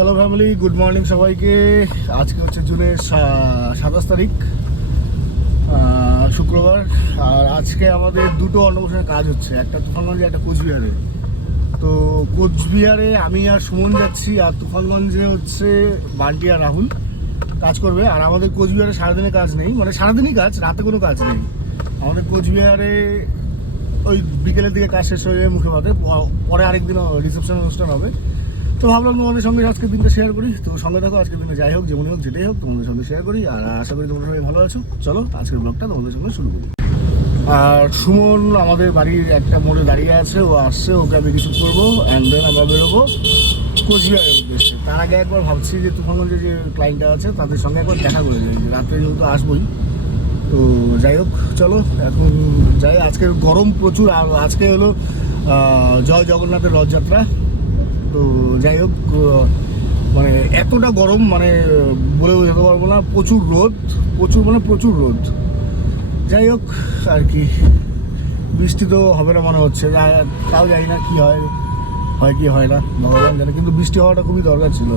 Hello family, good morning সবাইকে। আজকে হচ্ছে জুনের 27 তারিখ, শুক্রবার। আর আজকে আমাদের দুটো অন্নপ্রাশনের কাজ হচ্ছে, একটা তুফানগঞ্জে, একটা কোচবিহারে। তো কোচবিহারে আমি আর সুমন যাচ্ছি, আর তুফানগঞ্জে হচ্ছে বান্টি আর রাহুল কাজ করবে। আর আমাদের কোচবিহারে সারাদিনে কাজ নেই, মানে সারাদিনই কাজ, রাতে কোনো কাজ নেই আমাদের কোচবিহারে। ওই বিকেলের দিকে কাজ শেষ হয়ে যায় মুখে ভাতে, পরে আরেকদিন রিসেপশন অনুষ্ঠান হবে। তো ভাবলাম তোমাদের সঙ্গে আজকের দিনটা শেয়ার করি। তো সঙ্গে দেখো, আজকের দিনে যাই হোক, যেমনই হোক, যেটাই হোক, তোমাদের সঙ্গে শেয়ার করি। আর আশা করি তোমরা সবাই ভালো আছো। চলো আজকের ব্লগটা তোমাদের সঙ্গে শুরু করি। আর সুমন আমাদের বাড়ির একটা মোড়ে দাঁড়িয়ে আছে, ও আসছে, ওকে আমি রিসিভ করবো, অ্যান্ড দেন আমরা বেরোবো কোচবিহারের উদ্দেশ্যে। তার আগে একবার ভাবছি যে তুফানগঞ্জে যে ক্লায়েন্টটা আছে তাদের সঙ্গে একবার দেখা করে যাই, রাত্রে যেহেতু আসবোই। তো যাই হোক, চলো এখন যাই। আজকের গরম প্রচুর, আর আজকে হলো জয় জগন্নাথের রথযাত্রা। তো যাই হোক, মানে এতটা গরম, মানে বলে বোঝাতে পারবো না। প্রচুর রোদ, প্রচুর রোদ। যাই হোক আর কি, বৃষ্টি তো হবে না মনে হচ্ছে, তাও জানি না কি হয় কি হয় না, ভগবান জানে। কিন্তু বৃষ্টি হওয়াটা খুবই দরকার ছিল।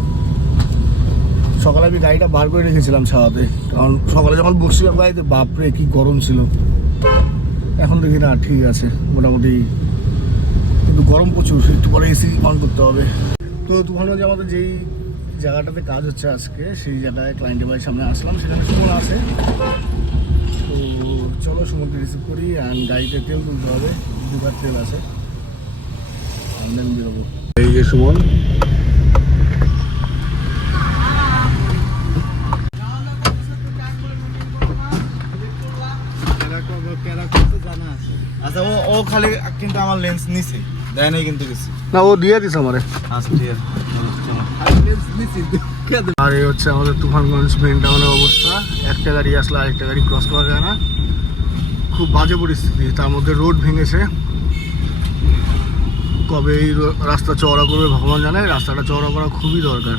সকালে আমি গাড়িটা বার করে রেখেছিলাম ছাওয়াতে, কারণ সকালে যখন বসছিলাম গাড়িতে, বাপরে কি গরম ছিল। এখন দেখি না, ঠিক আছে মোটামুটি, কিন্তু গরম প্রচুর। একটু পরে এসি অন করতে হবে। তো তুফানগঞ্জে আমাদের যেই জায়গাটাতে কাজ হচ্ছে আজকে, সেই জায়গায় ক্লায়েন্টের বাড়ির সামনে আসলাম, সেখানে সুমন আছে। তো চলো সুমনকে রিসিভ করি। অ্যান্ড গাড়িতে তেল তুলতে হবে, 2 কার তেল আছে, দেন বেরোবো। এই যে সুমন, আচ্ছা, ও খালি কিন্তু আমার লেন্স নিছে, দেয় নাই কিন্তু কিছু না, ও দিয়ে দিস আমারে। আর এই হচ্ছে আমাদের তুফানগঞ্জ মেন টাউনের অবস্থা। একটা গাড়ি আসলে আরেকটা গাড়ি ক্রস করা যায় না, খুব বাজে পরিস্থিতি। তার মধ্যে রোড ভেঙেছে, কবে এই রাস্তা চওড়া করবে ভগবান জানে। রাস্তাটা চওড়া করা খুবই দরকার।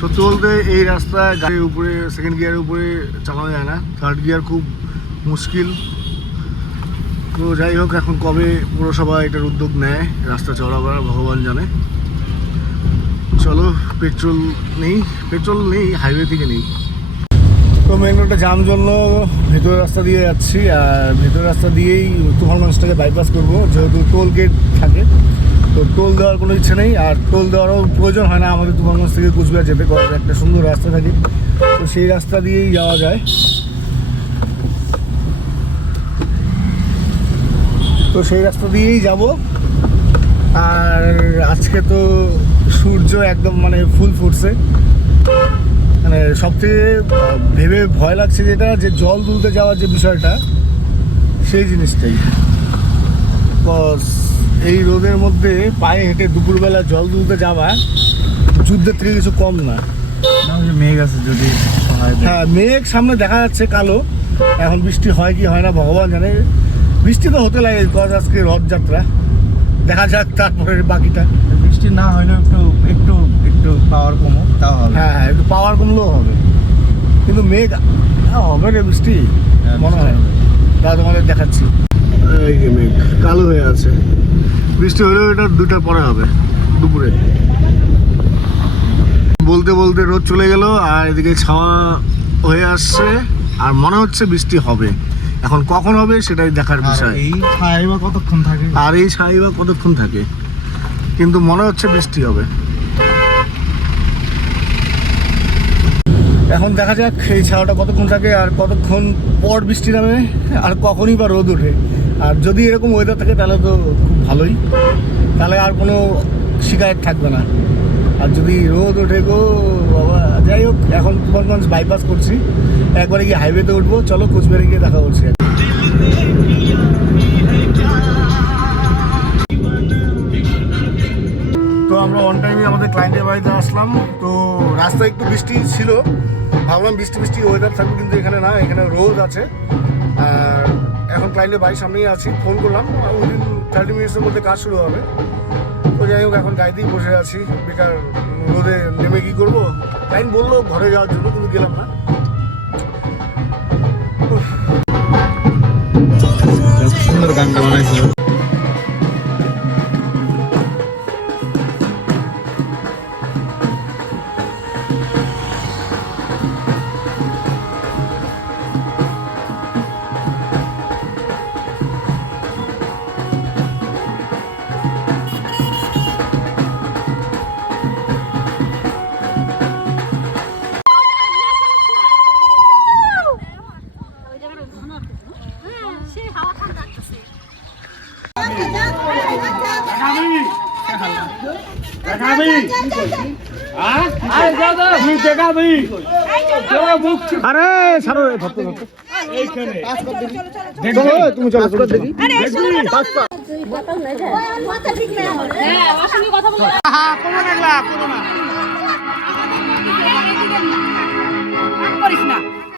সত্যি বলতে এই রাস্তায় গাড়ির উপরে, সেকেন্ড গিয়ারের উপরে চালানো যায় না, থার্ড গিয়ার খুব মুশকিল। তো যাই হোক, এখন কবে পুরসভা এটার উদ্যোগ নেয় রাস্তা চওড়া করার ভগবান জানে। চলো, পেট্রোল নেই, হাইওয়ে থেকে নেই। তো মেন রোডটা জাম জন্য ভেতরের রাস্তা দিয়ে যাচ্ছি। আর ভেতরের রাস্তা দিয়েই তুফানগঞ্জটাকে বাইপাস করবো, যেহেতু টোল গেট থাকে। তো টোল দেওয়ার কোনো ইচ্ছে নেই, আর টোল দেওয়ারও প্রয়োজন হয় না আমাদের তুফানগঞ্জ থেকে কোচবিহার যেতে। একটা সুন্দর রাস্তা থাকে, তো সেই রাস্তা দিয়েই যাওয়া যায়। তো সেই রাস্তা দিয়েই যাব। আর আজকে তো সূর্য একদম মানে ফুল ফুটছে। মানে সবথেকে ভেবে ভয় লাগছে যেটা, যে জল তুলতে যাওয়ার যে বিষয়টা, সেই জিনিসটাই। এই রোদের মধ্যে পায়ে হেঁটে দুপুরবেলা জল তুলতে যাওয়া যুদ্ধের থেকে কিছু কম না। মেঘ আছে যদি, হ্যাঁ, মেঘ সামনে দেখা যাচ্ছে কালো। এখন বৃষ্টি হয় কি হয় না ভগবান জানে। বৃষ্টি তো হতে লাগে, আজকে রথযাত্রা, দেখা যাক তারপরে বাকিটা। বৃষ্টি না হলেও একটু পাওয়ার কমো, তাও হবে। হ্যাঁ, একটু পাওয়ার কমলেও হবে, কিন্তু মেঘ হবে রে, বৃষ্টি মনে হয়। তা তোমাদের দেখাচ্ছি, এই যে মেঘ কালো হয়ে আছে। বৃষ্টি হলেও এটা 2টার পরে হবে, দুপুরে। বলতে বলতে রোদ চলে গেল, আর এদিকে ছাওয়া হয়ে আসছে, আর মনে হচ্ছে বৃষ্টি হবে। এখন কখন হবে সেটাই দেখার বিষয়। এই ছাই বা কতক্ষণ থাকে, কিন্তু মনে হচ্ছে বৃষ্টি হবে। এখন দেখা যাক এই ছাওয়াটা কতক্ষণ থাকে, আর কতক্ষণ পর বৃষ্টি নামে, আর কখনই বা রোদ ওঠে। আর যদি এরকম ওয়েদার থাকে তাহলে তো খুব ভালোই, তাহলে আর কোনো শিকায়ত থাকবে না। আর যদি রোদ ওঠে গো বাবা। যাই হোক, এখন তুফানগঞ্জ বাইপাস করছি, একবারে গিয়ে হাইওয়েতে উঠবো। চলো কোচবিহারে গিয়ে দেখা করছি। তো আমরা অন টাইমে আমাদের ক্লায়েন্টের বাড়িতে আসলাম। তো রাস্তায় একটু বৃষ্টি ছিল, ভাবলাম বৃষ্টি ওয়েদার থাকবে, কিন্তু এখানে না, এখানে রোদ আছে। আর এখন ক্লায়েন্টের বাড়ির সামনেই আছি। ফোন করলাম, উইদিন 30 মিনিটসের মধ্যে কাজ শুরু হবে। তো যাই হোক, এখন গাড়িতেই বসে আছি, বেকার রোদে নেমে কি করবো। ক্লায়েন্ট বললো ঘরে যাওয়ার জন্য, কিন্তু গেলাম না। সুন্দর গানটা বানাইছিল। আরে ছাড়ো রে, ধরতে ধরতে। তুমি চলো চলো দেখি। কোনো দেখলা কোনো না।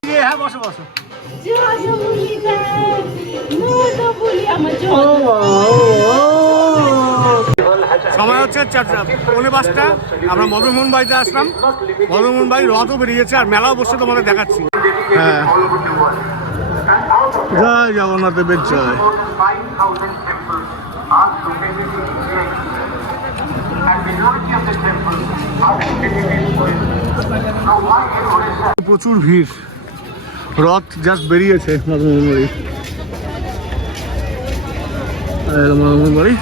হ্যাঁ বসো বসো। সময় হচ্ছে 4:45। আমরা মদনমোহন বাড়িতে আসলাম। মদনমোহন বাড়ি রথও বেরিয়েছে আর মেলাও বসে তোমাদের দেখাচ্ছি। হ্যাঁ, জয় জগন্নাথ দেবের জয়। প্রচুর ভিড়, রথ জাস্ট বেরিয়েছে মদনমোহন বাড়ি। মদনমোহন বাড়ি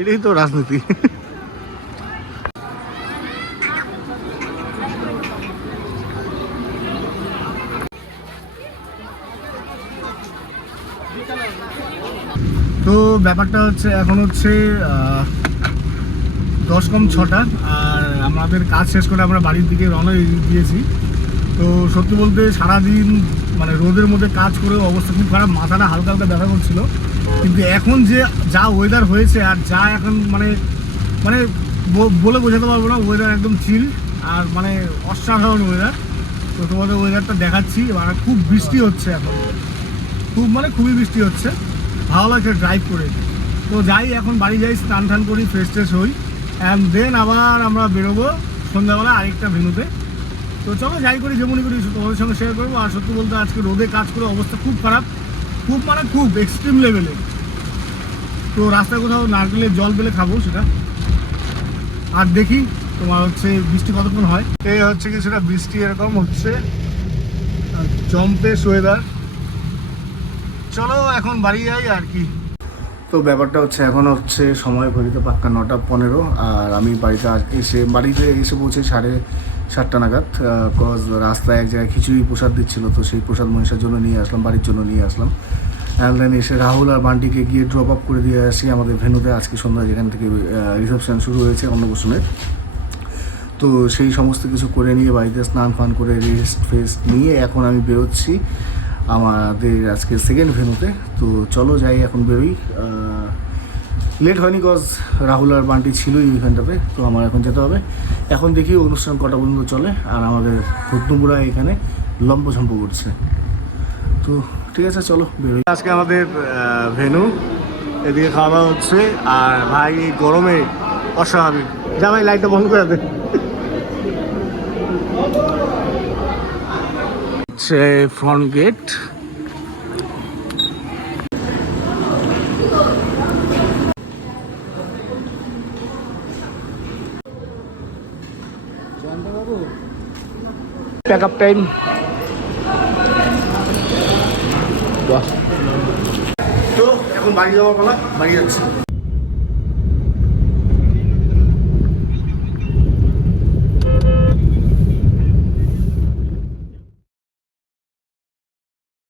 এটাই তো রাজনীতি। তো ব্যাপারটা হচ্ছে এখন হচ্ছে 10:06 আর আমাদের কাজ শেষ করে আমরা বাড়ির দিকে রওনা দিয়েছি। তো সত্যি বলতে সারাদিন মানে রোদের মধ্যে কাজ করে অবস্থা খুব খারাপ, মাথাটা হালকা হালকা ব্যথা করছিল। কিন্তু এখন যে যা ওয়েদার হয়েছে আর যা এখন মানে মানে বলে বোঝাতে পারবো না, ওয়েদার একদম চিল আর মানে অসাধারণ ওয়েদার। তো তোমাদের ওয়েদারটা দেখাচ্ছি। মানে খুব বৃষ্টি হচ্ছে এখন, খুব মানে খুবই বৃষ্টি হচ্ছে, ভালো লাগছে ড্রাইভ করে। তো যাই, এখন বাড়ি যাই, স্নান টান করি, ফ্রেশ ট্রেশ হই, অ্যান্ড দেন আবার আমরা বেরোবো সন্ধ্যাবেলা আরেকটা ভেন্যুতে। তো চলো যাই করি, যেমনই করি তোমাদের সঙ্গে শেয়ার করবো। আর সত্যি বলতে আজকে রোদে কাজ করে অবস্থা খুব খারাপ, খুব মানে খুব এক্সট্রিম লেভেলে। তো রাস্তায় কোথাও নারকেলের জল পেলে খাবো সেটা, আর দেখি তোমার হচ্ছে বৃষ্টি কতক্ষণ হয়। এই হচ্ছে কি সেটা বৃষ্টি এরকম হচ্ছে, জম্পেশ ওয়েদার। চলো এখন বাড়ি যাই আর কি। তো ব্যাপারটা হচ্ছে এখন হচ্ছে সময় ঘড়িতে পাক্কা 9:15 আর আমি বাড়িতে এসে পৌঁছে 7:30 নাগাদ। কজ রাস্তায় এক জায়গায় খিচুড়ি প্রসাদ দিচ্ছিলো, তো সেই প্রসাদ মনীষার জন্য নিয়ে আসলাম, বাড়ির জন্য নিয়ে আসলাম। অ্যান্ড দেন এসে রাহুল আর বান্টিকে গিয়ে ড্রপ আপ করে দিয়ে আসি আমাদের ভেন্যুতে। আজকে সন্ধ্যায় যেখান থেকে রিসেপশন শুরু হয়েছে অন্নপ্রাশনের। তো সেই সমস্ত কিছু করে নিয়ে বাড়িতে স্নান ফান করে রেস্ট ফেস্ট নিয়ে এখন আমি বেরোচ্ছি আমাদের আজকে সেকেন্ড ভেন্যুতে। তো চলো যাই, এখন বেরোই। লেট হয়নি কজ রাহুল আর বান্টি ছিলই ওইখানটাতে। তো আমার এখন যেতে হবে। এখন দেখি অনুষ্ঠান কটা পর্যন্ত চলে। আর আমাদের ভুটনুপুরা এখানে লম্পঝম্প করছে। তো ঠিক আছে, চলো বেরোই। আজকে আমাদের ভেন্যু, এদিকে খাওয়া দাওয়া হচ্ছে। আর ভাই এই গরমে অস্বাভাবিক। যা ভাই লাইটটা বন্ধ করে দে। Front gate. Pack up time. তো এখন বাড়ি যাওয়ার পালা, বাড়ি যাচ্ছি।